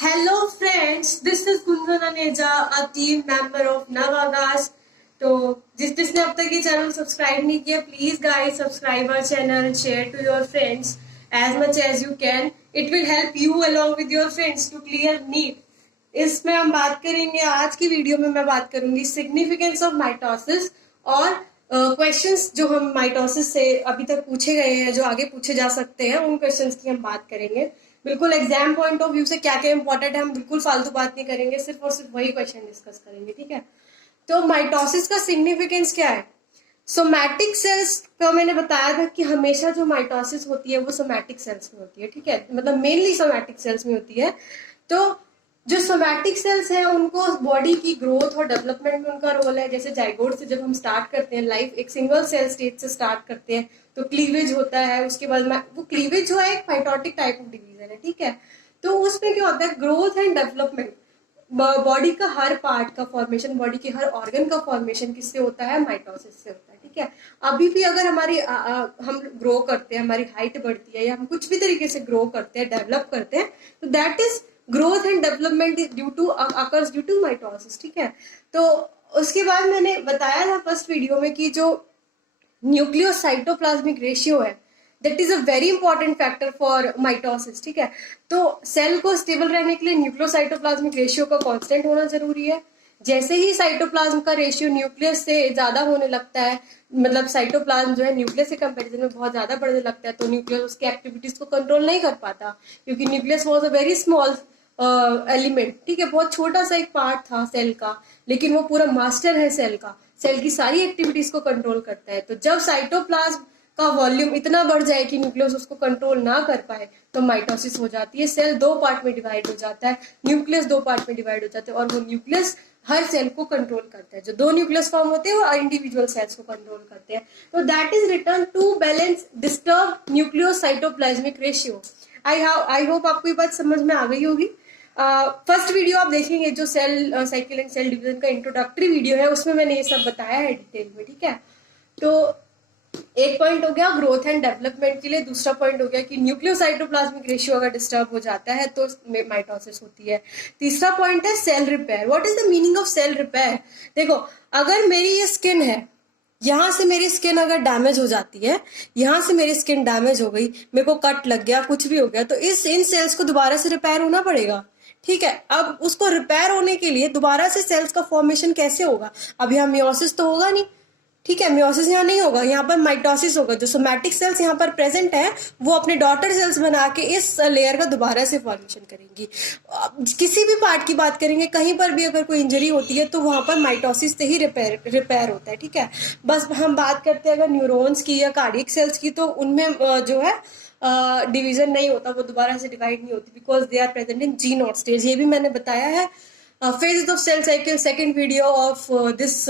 Hello friends, this is Gunjan Aneja, a team member of Navagas. तो जिसने अब तक ये चैनल सब्सक्राइब नहीं किया, please guys subscribe our channel and share to your friends as much as you can. It will help you along with your friends to clear NEET. इसमें हम बात करेंगे, आज की वीडियो में मैं बात करूंगी सिग्निफिकेंस ऑफ माइटोसिस और क्वेश्चंस जो हम माइटोसिस से अभी तक पूछे गए हैं, जो आगे पूछे जा सकते हैं, उन क्वेश्चंस की हम बात करेंगे. बिल्कुल एग्जाम पॉइंट ऑफ व्यू से क्या क्या इंपॉर्टेंट है, हम बिल्कुल फालतू बात नहीं करेंगे, सिर्फ और सिर्फ वही क्वेश्चन डिस्कस करेंगे. ठीक है, तो माइटोसिस का सिग्निफिकेंस क्या है? सोमैटिक सेल्स का मैंने बताया था कि हमेशा जो माइटोसिस होती है वो सोमैटिक सेल्स में होती है. ठीक है, मतलब मेनली सोमैटिक सेल्स में होती है. तो जो सोमैटिक सेल्स हैं उनको बॉडी की ग्रोथ और डेवलपमेंट में उनका रोल है. जैसे जाइगोट से जब हम स्टार्ट करते हैं लाइफ, एक सिंगल सेल स्टेज से स्टार्ट करते हैं, तो क्लीवेज होता है. उसके बाद वो क्लीवेज जो है एक माइटोटिक टाइप ऑफ डिवीजन है. ठीक है, तो उसमें क्या होता है, ग्रोथ एंड डेवलपमेंट. बॉडी का हर पार्ट का फॉर्मेशन, बॉडी के हर ऑर्गन का फॉर्मेशन किससे होता है? माइटोसिस से होता है. ठीक है, अभी भी अगर हमारी हम ग्रो करते हैं, हमारी हाइट बढ़ती है, या हम कुछ भी तरीके से ग्रो करते हैं, डेवलप करते हैं, तो that is growth and development due to occurs due to mitosis. ठीक है, तो उसके बाद मैंने बताया था फर्स्ट वीडियो में कि जो न्यूक्लियोसाइटोप्लाज्मिक रेशियो है, that is a very important factor for mitosis. ठीक है, तो सेल को स्टेबल रहने के लिए न्यूक्लियोसाइटोप्लाज्मिक रेशियो का कांस्टेंट होना जरूरी है. जैसे ही साइटोप्लाज्म का रेशियो न्यूक्लियस से ज्यादा होने लगता है, मतलब साइटोप्लाज्म जो है न्यूक्लियस के कंपैरिजन में बहुत ज्यादा बढ़ने लगता है, तो न्यूक्लियस उसके एक्टिविटीज को कंट्रोल नहीं कर पाता, क्योंकि nucleus was a very small element. ठीक है, बहुत छोटा सा एक पार्ट था सेल का, लेकिन वो पूरा मास्टर है सेल का, सेल की सारी एक्टिविटीज को कंट्रोल करता है. तो जब साइटोप्लाज्म का वॉल्यूम इतना बढ़ जाए कि न्यूक्लियस उसको कंट्रोल ना कर पाए, तो माइटोसिस हो जाती है. सेल दो पार्ट में डिवाइड हो जाता है, न्यूक्लियस दो पार्ट में डिवाइड हो जाता है, और वो न्यूक्लियस हर सेल को कंट्रोल करता है. जो दो न्यूक्लियस फॉर्म होते हैं वो इंडिविजुअल सेल्स को कंट्रोल करते हैं. तो that is return to balance disturb nucleocytoplasmic ratio. I hope आपको ये बात समझ में आ गई होगी. फर्स्ट वीडियो आप देखेंगे जो cell cycle and cell division का इंट्रोडक्टरी वीडियो है, उसमें मैंने ये सब बताया है डिटेल में. ठीक है, तो एक पॉइंट हो गया ग्रोथ एंड डेवलपमेंट के लिए. दूसरा पॉइंट हो गया कि न्यूक्लियोसाइटोप्लाज्मिक रेशियो अगर डिस्टर्ब हो जाता है तो माइटोसिस होती है. तीसरा पॉइंट है cell repair. What is the meaning of cell repair? देखो, अगर मेरी ये स्किन है, यहां से मेरी स्किन अगर डैमेज हो जाती है, यहां से मेरी स्किन डैमेज हो गई, मेरे को कट लग गया, कुछ भी हो गया, तो इन सेल्स को दोबारा से रिपेयर होना पड़ेगा. ठीक है, अब उसको रिपेयर होने के लिए दोबारा से सेल्स का फॉर्मेशन कैसे होगा? अब यहाँ मियोसिस तो होगा नहीं. ठीक है, मियोसिस यहाँ नहीं होगा, यहाँ पर माइटोसिस होगा. जो सोमैटिक सेल्स यहाँ पर प्रेजेंट है वो अपने डॉटर सेल्स बना के इस लेयर का दोबारा से फॉर्मेशन करेंगी. किसी भी पार्ट की बात करेंगे, कहीं पर भी अगर कोई इंजरी होती है तो वहां पर माइटोसिस से ही रिपेयर होता है. ठीक है, बस हम बात करते हैं अगर न्यूरॉन्स की या कार्डियक सेल्स की, तो उनमें जो है डिवीजन नहीं होता, वो दोबारा से डिवाइड नहीं होती, because they are present in G naught stage. ये भी मैंने बताया है phases of cell cycle second video of this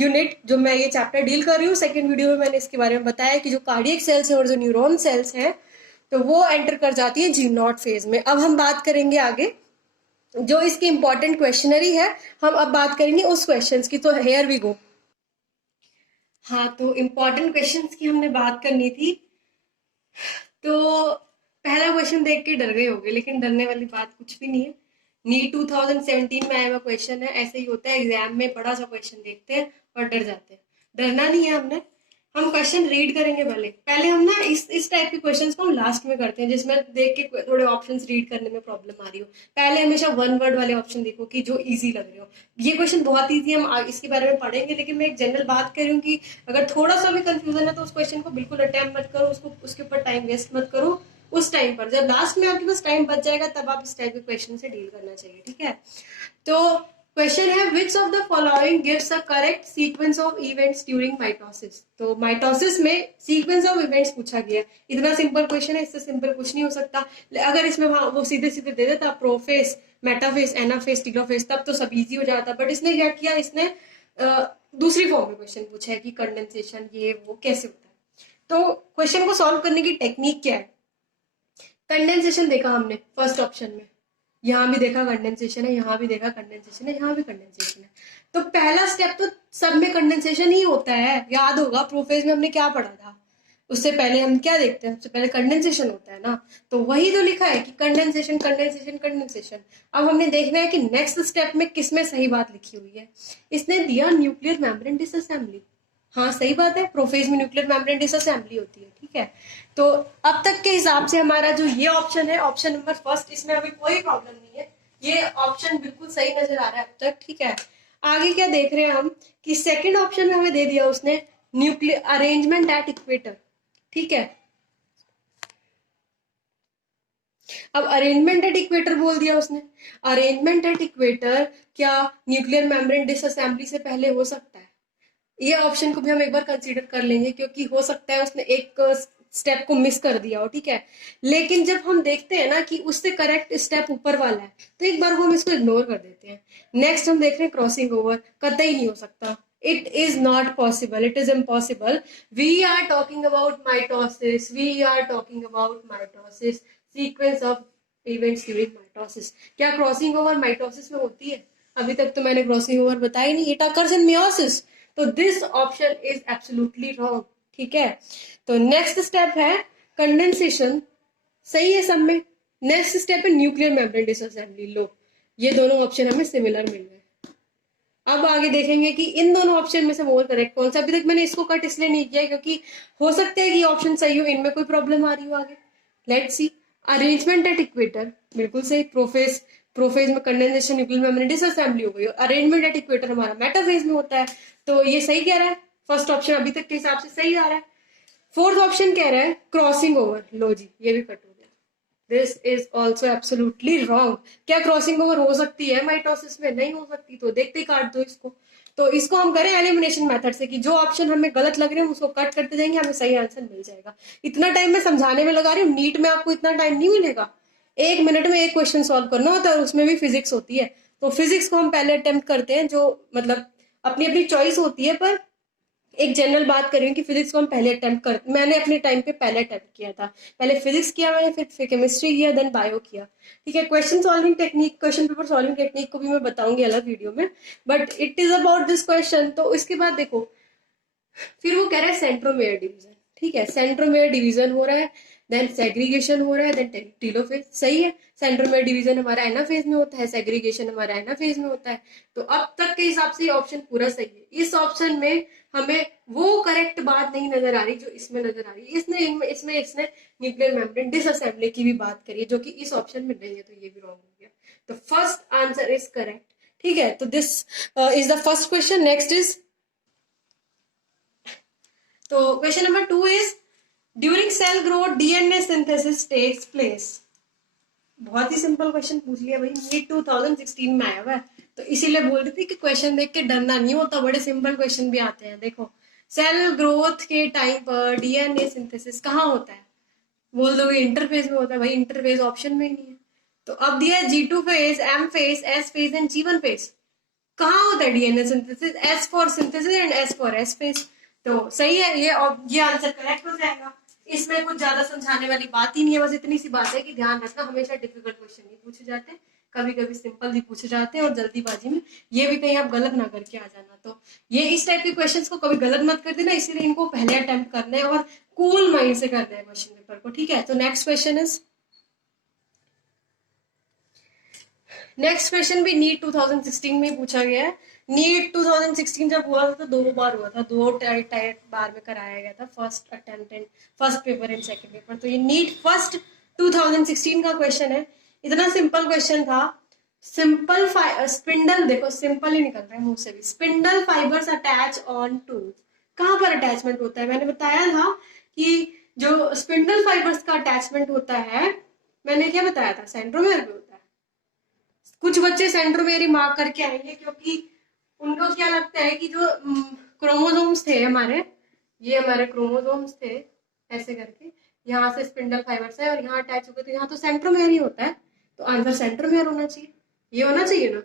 unit, जो मैं ये चैप्टर डील कर रही हूँ. सेकंड वीडियो में मैंने इसके बारे में बताया कि जो कार्डियक सेल्स हैं और जो न्यूरॉन सेल्स हैं, तो वो एंटर कर जाती है जी नॉट फेज में. अब हम बात करेंगे आगे जो इसकी इंपॉर्टेंट क्वेश्चनरी है, हम अब बात करेंगे उस क्वेश्चंस की. तो हेयर वी गो. हाँ, तो इम्पोर्टेंट क्वेश्चंस की हमने बात करनी थी. तो पहला क्वेश्चन देख के डर गए होंगे, लेकिन डरने वाली बात कुछ भी नहीं है. नीट 2017 में आया हुआ क्वेश्चन है. ऐसे ही होता है, एग्जाम में बड़ा सा क्वेश्चन देखते हैं और डर जाते हैं. डरना नहीं है हमने. हम क्वेश्चन रीड करेंगे. पहले हम ना इस टाइप के क्वेश्चंस को हम लास्ट में करते हैं, जिसमें देख के थोड़े ऑप्शंस रीड करने में प्रॉब्लम आ रही हो. पहले हमेशा वन वर्ड वाले ऑप्शन देखो कि जो इजी लग रहे हो. ये क्वेश्चन बहुत ईजी, हम इसके बारे में पढ़ेंगे, लेकिन मैं एक जनरल बात कर रही हूँ कि अगर थोड़ा सा भी कंफ्यूजन है तो उस क्वेश्चन को बिल्कुल अटेम्प्ट मत करो, उसको उसके ऊपर टाइम वेस्ट मत करो. उस टाइम पर जब लास्ट में आपके पास टाइम बच जाएगा, तब आप इस टाइप के क्वेश्चन से डील करना चाहिए. ठीक है, तो क्वेश्चन है विच of the following gives a correct sequence of events during mitosis. तो माइटोसिस में सीक्वेंस ऑफ इवेंट्स पूछा गया. इतना सिंपल क्वेश्चन है, इससे सिंपल कुछ नहीं हो सकता. अगर इसमें वो सीधे सीधे दे देता प्रोफेस, मेटाफेस, एनाफेस, टीलोफेस, तब तो सब इजी हो जाता. बट इसने क्या किया, इसने दूसरी फॉर्म में क्वेश्चन पूछा है कि कंडेंसेशन ये वो कैसे होता है. तो क्वेश्चन को सॉल्व करने की टेक्निक क्या है? कंडेंसेशन देखा हमने फर्स्ट ऑप्शन में, यहाँ भी देखा कंडेंसेशन है, यहाँ भी देखा कंडेंसेशन है, यहाँ भी कंडेंसेशन है. तो पहला स्टेप तो सब में कंडेंसेशन ही होता है. याद होगा प्रोफेज में हमने क्या पढ़ा था, उससे पहले हम क्या देखते हैं, सबसे पहले कंडेंसेशन होता है ना, तो वही तो लिखा है कि कंडेंसेशन कंडेंसेशन कंडेंसेशन। अब हमने देखना है कि नेक्स्ट स्टेप में किसमें सही बात लिखी हुई है। इसने दिया न्यूक्लियर मेम्ब्रेन डिसअसेंबली, हाँ सही बात है, प्रोफेज में न्यूक्लियर मेम्ब्रेन डिसअसेंबली होती है, ठीक है। तो अब तक के हिसाब से हमारा जो ये ऑप्शन है, ऑप्शन नंबर फर्स्ट, इसमें अभी कोई प्रॉब्लम नहीं है, ये ऑप्शन बिल्कुल सही नजर आ रहा है अब तक, ठीक है। आगे क्या देख रहे हैं हम कि सेकंड ऑप्शन में हमें दे दिया उसने न्यूक्लियर अरेंजमेंट एट इक्वेटर, ठीक है। अब अरेंजमेंट एट इक्वेटर बोल दिया उसने, अरेंजमेंट एट इक्वेटर क्या न्यूक्लियर मेम्ब्रेन डिसअसेंबली से पहले हो सकता है? ये ऑप्शन को भी हम एक बार कंसीडर कर लेंगे, क्योंकि हो सकता है उसने एक स्टेप को मिस कर दिया हो, ठीक है। लेकिन जब हम देखते हैं ना कि उससे करेक्ट स्टेप ऊपर वाला है, तो एक बार हम इसको इग्नोर कर देते हैं। नेक्स्ट हम देख रहे हैं क्रॉसिंग ओवर, कतई नहीं हो सकता, it is not possible, it is impossible. We are talking about mitosis, we are talking about mitosis, sequence of events during mitosis. क्या क्रॉसिंग ओवर माइटोसिस में होती है? अभी तक तो मैंने क्रॉसिंग ओवर बताई नहीं, इट अकर्स इन मियोसिस। तो this option is absolutely wrong, ठीक है। तो नेक्स्ट स्टेप है कंडेंसेशन, सही है सब में। नेक्स्ट स्टेप है न्यूक्लियर मेम्ब्रेन डिसअसेंबली, लो ये दोनों ऑप्शन हमें सिमिलर मिल गए। अब आगे देखेंगे कि इन दोनों ऑप्शन में से मोर करेक्ट कौन सा। अभी तक मैंने इसको कट इसलिए नहीं किया क्योंकि हो सकता है कि ऑप्शन सही हो, इनमें कोई प्रॉब्लम आ रही हो आगे। Let's see. Arrangement at equator बिल्कुल सही, प्रोफेज प्रोफेज में कंडेंसेशन न्यूक्लियर मेम्ब्रेन डिसअसेंबली हो गई, अरेंजमेंट एट इक्वेटर हमारा मेटाफेज में होता है, तो ये सही कह रहा है। फर्स्ट ऑप्शन अभी तक के हिसाब से सही आ रहा है। फोर्थ ऑप्शन कह रहा है क्रॉसिंग ओवर, लो जी ये भी कट हो गया। This is also absolutely wrong. क्या क्रॉसिंग ओवर हो सकती है माइटोसिस में? नहीं हो सकती, तो देखते ही काट दो इसको। तो इसको हम करें एलिमिनेशन मेथड से कि जो ऑप्शन हमें गलत लग रहे हैं उसको कट करते जाएंगे, हमें सही आंसर मिल जाएगा। इतना टाइम मैं समझाने में लगा रही हूँ, नीट में आपको इतना टाइम नहीं मिलेगा। 1 मिनट में एक क्वेश्चन सॉल्व करना होता है और उसमें भी फिजिक्स होती है। तो फिजिक्स को हम पहले अटेम्प्ट करते हैं, जो मतलब अपनी अपनी चॉइस होती है, पर एक जनरल बात कर रही हूँ कि फिजिक्स को हम पहले अटेम्प्ट कर, मैंने अपने टाइम पे पहले अटेम्प्ट किया था। पहले फिजिक्स किया मैंने, फिर केमिस्ट्री किया, देन बायो किया, ठीक है। Question solving technique, question paper solving technique को भी मैं बताऊंगी अलग वीडियो में, but it is about this question. तो इसके बाद देखो, फिर वो कह रहा है सेंट्रोमेयर डिवीजन, ठीक है, सेंट्रोमेयर डिवीजन हो रहा है, देन सेग्रीगेशन हो रहा है, देन टीलोफेज, सही है। सेंट्रोमेयर डिवीजन हमारा एनाफेज में होता है, सेग्रीगेशन हमारा एनाफेज में होता है। तो अब तक के हिसाब से ये ऑप्शन पूरा सही है। इस ऑप्शन में हमें वो करेक्ट बात नहीं नजर आ रही जो इसमें नजर आ रही है। इसमें इसने न्यूक्लियर मेम्ब्रेन डिसअसेंबली की भी बात करी है, जो कि इस ऑप्शन में नहीं है, तो ये भी रॉन्ग हो गया। तो फर्स्ट आंसर इज करेक्ट, ठीक है। तो this is the first question. Next is, तो question number 2 is during cell growth DNA synthesis takes place. बहुत ही सिंपल क्वेश्चन पूछ लिया भाई, नीट 2016 में आया हुआ है, तो इसीलिए बोल रही थी कि क्वेश्चन देख के डरना नहीं होता, बड़े सिंपल क्वेश्चन भी आते हैं। देखो, सेल ग्रोथ के टाइम पर डीएनए सिंथेसिस कहाँ होता है? बोल दो इंटरफेज में होता है, भाई इंटरफेज ऑप्शन में ही नहीं है। तो अब दिया है G2 phase, M phase, S phase and G1 phase. कहाँ होता है DNA synthesis? S for synthesis and S for S phase. तो सही है, ये आंसर करेक्ट हो जाएगा। इसमें कुछ ज्यादा समझाने वाली बात ही नहीं है, बस इतनी सी बात है कि ध्यान रखना हमेशा डिफिकल्ट क्वेश्चन नहीं पूछे जाते, कभी कभी सिंपल भी पूछे जाते हैं, और जल्दीबाजी में ये भी कहीं आप गलत ना करके आ जाना। तो ये इस टाइप के क्वेश्चंस को कभी गलत मत कर देना, इसीलिए इनको पहले अटेम्प्ट करना है और कूल माइंड से करना है क्वेश्चन पेपर को, ठीक है। तो next question is, next question भी नीट 2016 में पूछा गया है। नीट 2016 जब हुआ था तो 2 बार हुआ था, 2 बार में कराया गया था, first attempt and first paper and second paper. तो ये नीट फर्स्ट 2016 का क्वेश्चन है। इतना सिंपल क्वेश्चन था। सिंपल स्पिंडल, देखो सिंपल ही निकल रहा है मुंह से भी, spindle fibres attach on to, कहाँ पर अटैचमेंट होता है? मैंने बताया था कि जो स्पिंडल फाइबर्स का अटैचमेंट होता है, मैंने क्या बताया था, सेंट्रोमेयर पे होता है। कुछ बच्चे सेंट्रोमेयर ही मार्क करके आएंगे, क्योंकि उनको क्या लगता है कि जो क्रोमोसोम्स थे हमारे, ये हमारे क्रोमोसोम्स थे, ऐसे करके यहाँ से स्पिंडल फाइबर्स है और यहाँ अटैच हो गए, तो यहाँ तो सेंट्रोमेयर ही होता है, तो आंसर सेंट्रोमेयर होना चाहिए, ये होना चाहिए ना।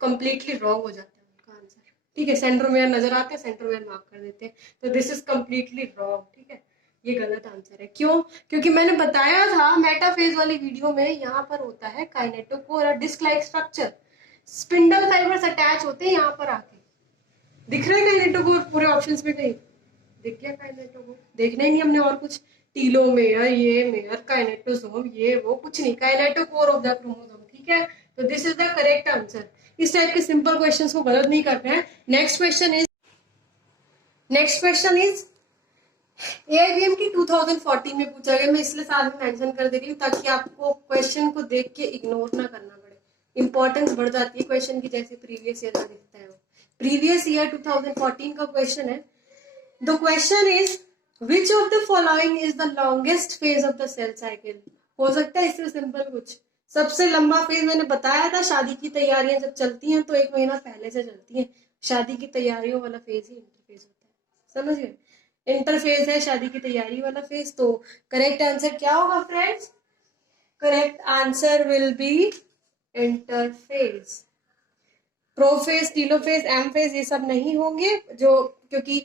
कंप्लीटली रॉन्ग हो जाता है उनका आंसर, ठीक है। सेंट्रोमेयर नजर आते हैं, सेंट्रोमेयर मार्क कर देते हैं, तो दिस इज कंप्लीटली रॉन्ग, ठीक है। ये गलत आंसर है। क्यों? क्योंकि मैंने बताया था मेटाफेज वाली वीडियो में, यहाँ पर होता है काइनेटोकोर और disc like structure, spindle fibres attach होते हैं यहाँ पर आके। दिख रहे हैं काइनेटोकोर पूरे ऑप्शंस में कहीं? दिख गया काइनेटो को, देखना ही नहीं हमने और कुछ, टीलोमेयर, ये मेयर, काइनेटोसोम, ये वो कुछ नहीं, काइनेटो कोर ऑफ द क्रोमोसोम, ठीक है। तो this is the correct answer. इस टाइप के सिंपल क्वेश्चंस को गलत नहीं करना है। नेक्स्ट क्वेश्चन इज एआईबीएम की 2014 में पूछा गया, मैं इसलिए साथ में मेंशन कर दे रही हूँ ताकि आपको क्वेश्चन को देख के इग्नोर ना करना पड़े, इंपॉर्टेंस बढ़ जाती है क्वेश्चन की, जैसे प्रीवियस ईयर का दिखता है वो। प्रीवियस ईयर 2014 का क्वेश्चन है। The question is which of the following is the longest phase of the cell cycle. हो सकता है इससे सिंपल कुछ, सबसे लंबा फेज मैंने बताया था, शादी की तैयारियां जब चलती हैं तो 1 महीना पहले से चलती हैं, शादी की तैयारियों वाला फेज ही इंटरफेज होता है, समझ गए। इंटरफेज है शादी की तैयारी वाला फेज। तो करेक्ट आंसर क्या होगा friends? Correct answer will be interphase. Prophase, telophase, anaphase ये सब नहीं होंगे, जो क्योंकि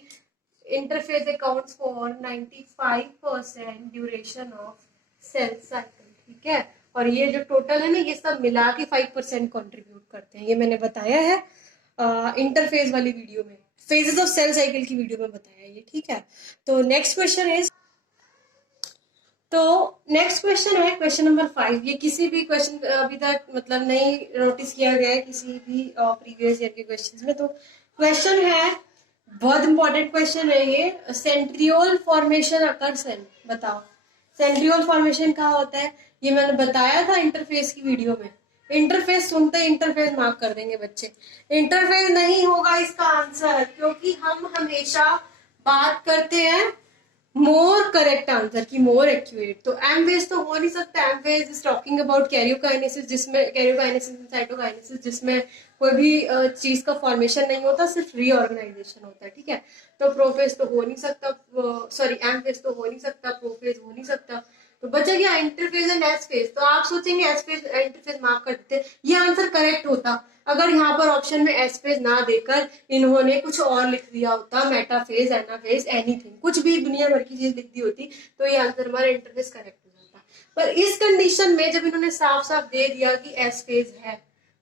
interphase accounts for 95% duration of cell cycle, ठीक है। और ये जो टोटल है ना, ये सब मिला के 5% कॉन्ट्रीब्यूट करते हैं, ये मैंने बताया है इंटरफेज वाली वीडियो में, फेजेस ऑफ सेल साइकिल की वीडियो में बताया ये, ठीक है। तो नेक्स्ट क्वेश्चन है क्वेश्चन नंबर 5। ये किसी भी क्वेश्चन अभी तक मतलब नहीं नोटिस किया गया है किसी भी प्रीवियस ईयर के क्वेश्चंस में। तो क्वेश्चन है, बहुत इंपॉर्टेंट क्वेश्चन है ये, सेंट्रियोल फॉर्मेशन अकर्स इन, बताओ सेंट्रियोल फॉर्मेशन कहाँ होता है। ये मैंने बताया था इंटरफेस की वीडियो में। इंटरफेस सुनते इंटरफेस मार्क कर देंगे बच्चे, इंटरफेस नहीं होगा इसका आंसर, क्योंकि हम हमेशा बात करते हैं मोर करेक्ट आंसर की, मोर एक्यूरेट। तो एम वेज तो हो नहीं सकता, M phase is talking about karyokinesis, जिसमें कैरियोकाइनेसिस एंड साइटोकाइनेसिस, जिसमें कोई भी चीज का फॉर्मेशन नहीं होता, सिर्फ रीऑर्गेनाइजेशन होता है, ठीक है। तो प्रोफेज तो हो नहीं सकता, सॉरी एम फेज तो हो नहीं सकता, प्रोफेज हो नहीं सकता। तो बचा गया इंटरफेज एंड एस फेज। तो आप सोचेंगे एस फेज इंटरफेज मार्क कर देते, ये आंसर करेक्ट होता अगर यहाँ पर ऑप्शन में एस फेज ना देकर इन्होंने कुछ और लिख दिया होता, मेटाफेज, एनाफेज, एनीथिंग, कुछ भी दुनिया भर की चीज लिख दी होती, तो ये आंसर हमारा इंटरफेज करेक्ट हो जाता। पर इस कंडीशन में जब इन्होंने साफ साफ दे दिया कि एस फेज है,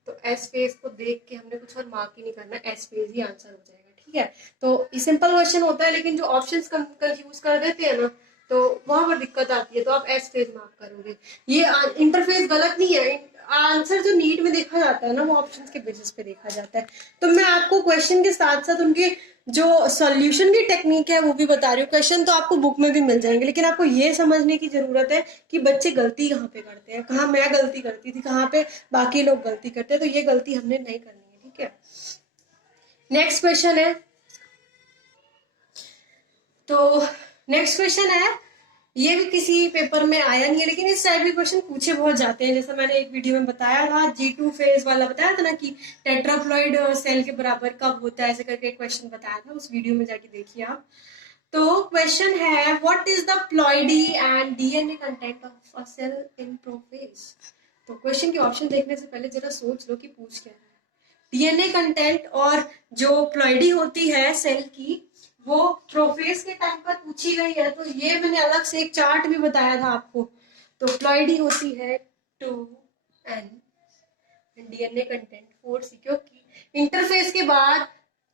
तो एस फेज को देख के हमने कुछ और मार्क ही नहीं करना, एस फेज ही आंसर हो जाएगा, ठीक है। तो ये सिंपल क्वेश्चन होता है, लेकिन जो ऑप्शंस कंफ्यूज कर देते हैं ना, तो वहां पर दिक्कत आती है। तो आप एस फेज मार्क करोगे, ये इंटरफेस गलत नहीं है, आंसर जो नीट में देखा जाता है ना, वो ऑप्शंस के बेसिस पे देखा जाता है। तो मैं आपको क्वेश्चन के साथ साथ उनके जो सॉल्यूशन की टेक्निक है वो भी बता रही हूँ। क्वेश्चन तो आपको बुक में भी मिल जाएंगे, लेकिन आपको ये समझने की जरूरत है कि बच्चे गलती कहाँ पे करते हैं, कहाँ मैं गलती करती थी, कहाँ पे बाकी लोग गलती करते हैं, तो ये गलती हमने नहीं करनी है, ठीक है। नेक्स्ट क्वेश्चन है, तो नेक्स्ट क्वेश्चन है, ये भी किसी पेपर में आया नहीं है, लेकिन इस टाइप के क्वेश्चन पूछे बहुत जाते हैं। जैसा मैंने एक वीडियो में बताया था, G2 फेज वाला बताया था ना कि टेट्राप्लॉइड सेल के बराबर कब होता है, ऐसे करके एक क्वेश्चन बताया था, उस वीडियो में जाके देखिए आप। तो क्वेश्चन है, what is the ploidy and DNA content of a cell in prophase. तो क्वेश्चन के ऑप्शन देखने से पहले जरा सोच लो कि पूछ क्या है। डीएनए कंटेंट और जो प्लॉइडी होती है सेल की, वो प्रोफेज के टाइम पर पूछी गई है। तो ये मैंने अलग से एक चार्ट भी बताया था आपको। तो प्लॉइडी होती है 2n, डीएनए कंटेंट 4c, क्योंकि इंटरफेस के बाद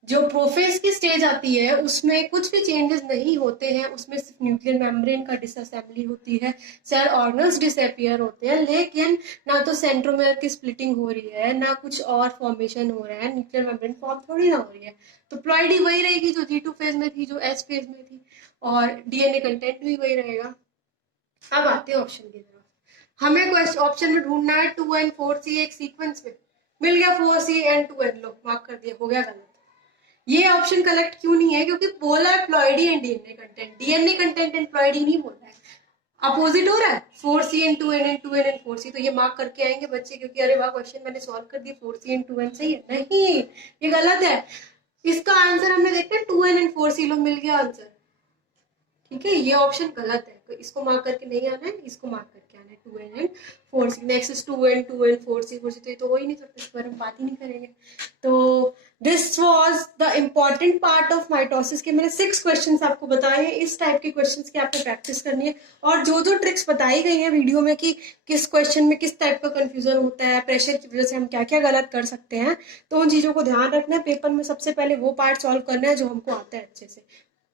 जो प्रोफेज की स्टेज आती है उसमें कुछ भी चेंजेस नहीं होते हैं, उसमें सिर्फ न्यूक्लियर मेम्ब्रेन का डिसअसेंबली होती है, सेल ऑर्गन्स डिसअपियर होते हैं, लेकिन ना तो सेंट्रोमेयर की स्प्लिटिंग हो रही है, ना कुछ और फॉर्मेशन हो रहा है, न्यूक्लियर मेम्ब्रेन फॉर्म थोड़ी ना हो रही है। तो प्लॉइडी वही रहेगी जो G2 फेज में थी, जो S फेज में थी, और डीएनए कंटेंट भी वही रहेगा। अब आते हैं ऑप्शन की तरफ। हमें ऑप्शन में ढूंढना है 2n 4c एक सीक्वेंस में, मिल गया 4c and 2n, low mark कर दिया, हो गया गलत। ये ऑप्शन कलेक्ट क्यों नहीं है? क्योंकि बोला है ploidy and DNA content, DNA content and ploidy नहीं बोल रहा है, अपोजिट हो रहा है 4c and 2n and 2n and 4c। तो ये मार्क करके आएंगे बच्चे, क्योंकि अरे वाह क्वेश्चन मैंने सॉल्व कर दिया, 4c एंड 2n सही है, नहीं ये गलत है। इसका आंसर हमें देखते हैं 2n एंड 4c, लो मिल गया आंसर, ठीक है। ये ऑप्शन गलत है, तो इसको मार्क करके नहीं आना है, इसको मार्क करके आना है 2n and 4c। Next is 2n 2n 4c 4c, तो ये तो हो ही नहीं सकता, इस पर हम बात ही नहीं करेंगे। तो this was the important part of mitosis के मैंने 6 क्वेश्चंस आपको बताए हैं। इस टाइप के क्वेश्चंस की आपको प्रैक्टिस करनी है, और जो जो ट्रिक्स बताई गई है वीडियो में कि किस क्वेश्चन में किस टाइप का कंफ्यूजन होता है, प्रेशर की वजह से हम क्या क्या गलत कर सकते हैं, तो उन चीजों को ध्यान रखना है। पेपर में सबसे पहले वो पार्ट सॉल्व करना है जो हमको आता है अच्छे से,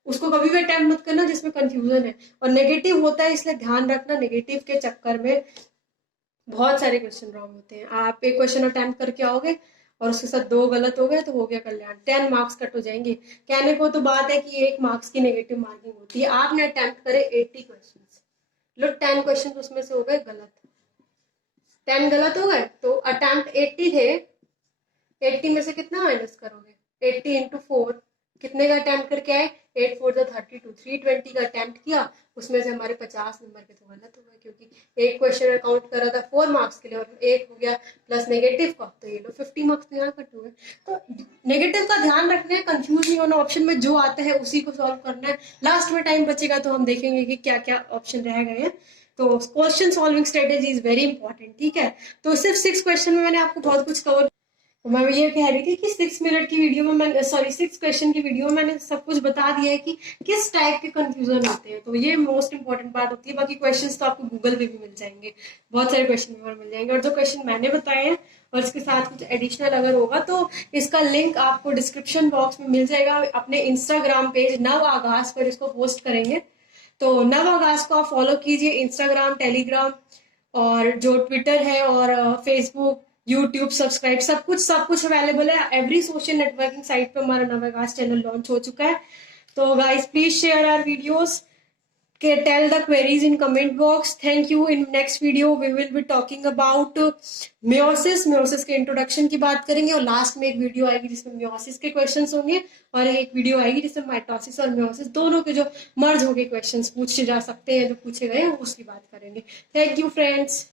उसको कभी भी अटेम्प्ट मत करना जिसमें कंफ्यूजन है, और नेगेटिव होता है इसलिए ध्यान रखना, नेगेटिव के चक्कर में बहुत सारे क्वेश्चन रॉन्ग होते हैं। आप एक क्वेश्चन अटेम्प्ट करके आओगे और उसके साथ 2 गलत हो गए तो हो गया कल्याण, 10 मार्क्स कट हो जाएंगे। कहने को तो बात है कि 1 मार्क्स की नेगेटिव मार्किंग होती है, आपने अटेम्प्ट करे 80 क्वेश्चन, लो 10 क्वेश्चन उसमें से हो गए गलत, 10 गलत हो गए तो अटेम्प्ट 80 थे, 80 में से कितना माइनस करोगे, 80 इंटू 4, कितने का अटेम्प्ट करके आए, 8 4 32, 320 का अटेम्प्ट किया, उसमें से हमारे 50 नंबर के तो गलत हो गए, क्योंकि एक क्वेश्चन में काउंट करा था 4 मार्क्स के लिए और एक हो गया प्लस नेगेटिव का, तो ये लो 50 मार्क्स तो यहाँ कट हो गए। तो नेगेटिव का ध्यान रखना है, कंफ्यूज नहीं होना, ऑप्शन में जो आता है उसी को सॉल्व करना है। लास्ट में टाइम बचेगा तो हम देखेंगे कि क्या क्या ऑप्शन रह गए हैं। तो question solving strategy is very important, ठीक है। तो सिर्फ 6 क्वेश्चन में मैंने आपको बहुत कुछ कवर, तो मैं ये कह रही थी कि 6 मिनट की वीडियो में मैंने, सॉरी 6 क्वेश्चन की वीडियो में मैंने सब कुछ बता दिया है कि किस टाइप के कंफ्यूजन होते हैं। तो ये मोस्ट इंपॉर्टेंट बात होती है, बाकी क्वेश्चंस तो आपको गूगल पे भी मिल जाएंगे, बहुत सारे क्वेश्चन पेपर मिल जाएंगे, और जो क्वेश्चन मैंने बताए हैं और इसके साथ कुछ एडिशनल अगर होगा तो इसका लिंक आपको डिस्क्रिप्शन बॉक्स में मिल जाएगा। अपने इंस्टाग्राम पेज नव आगाज पर इसको पोस्ट करेंगे, तो नव आगाज को आप फॉलो कीजिए, इंस्टाग्राम, टेलीग्राम और जो ट्विटर है और फेसबुक, यूट्यूब, सब्सक्राइब, सब कुछ अवेलेबल है। एवरी सोशल नेटवर्किंग साइट पे हमारा नवागास चैनल लॉन्च हो चुका है। तो guys please share our videos, tell the queries in comment box. Thank you. In next video we will be talking about meiosis के इंट्रोडक्शन की बात करेंगे, और लास्ट में एक वीडियो आएगी जिसमें meiosis के क्वेश्चंस होंगे, और एक वीडियो आएगी जिसमें माइटोसिस और meiosis दोनों के जो मर्ज हो गए क्वेश्चंस पूछे जा सकते हैं, जो पूछे गए हैं उसकी बात करेंगे। Thank you friends.